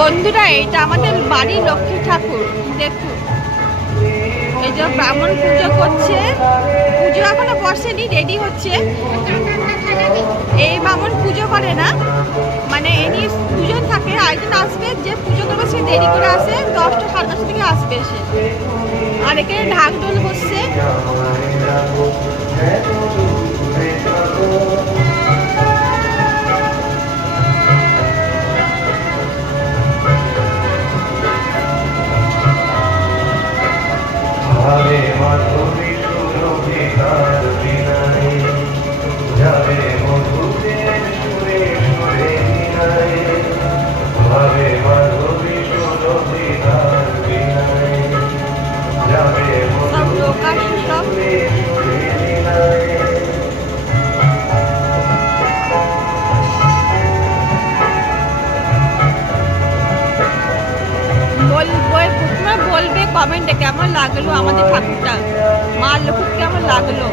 বন্ধুরা, এটা আমাদের বাড়ির লক্ষ্মী ঠাকুর। দেখুন, এই যে ব্রাহ্মণ পুজো করছে, পুজো এখনো বসেনি, রেডি হচ্ছে। এই ব্রাহ্মণ পুজো করে না, মানে এনি দুজন থাকে, আরেকজন আসবে, যে পুজো করবে সে দেরি করে আসে, 10টা 10:30 থেকে আসবে সে। আর এখানে ঢাক ঢোল বসছে। সব লোক আসে, সব বলবে কমেন্টে কেমন লাগলো আমাদের ঠাকুরটা, মা লক্ষ্মী কেমন লাগলো।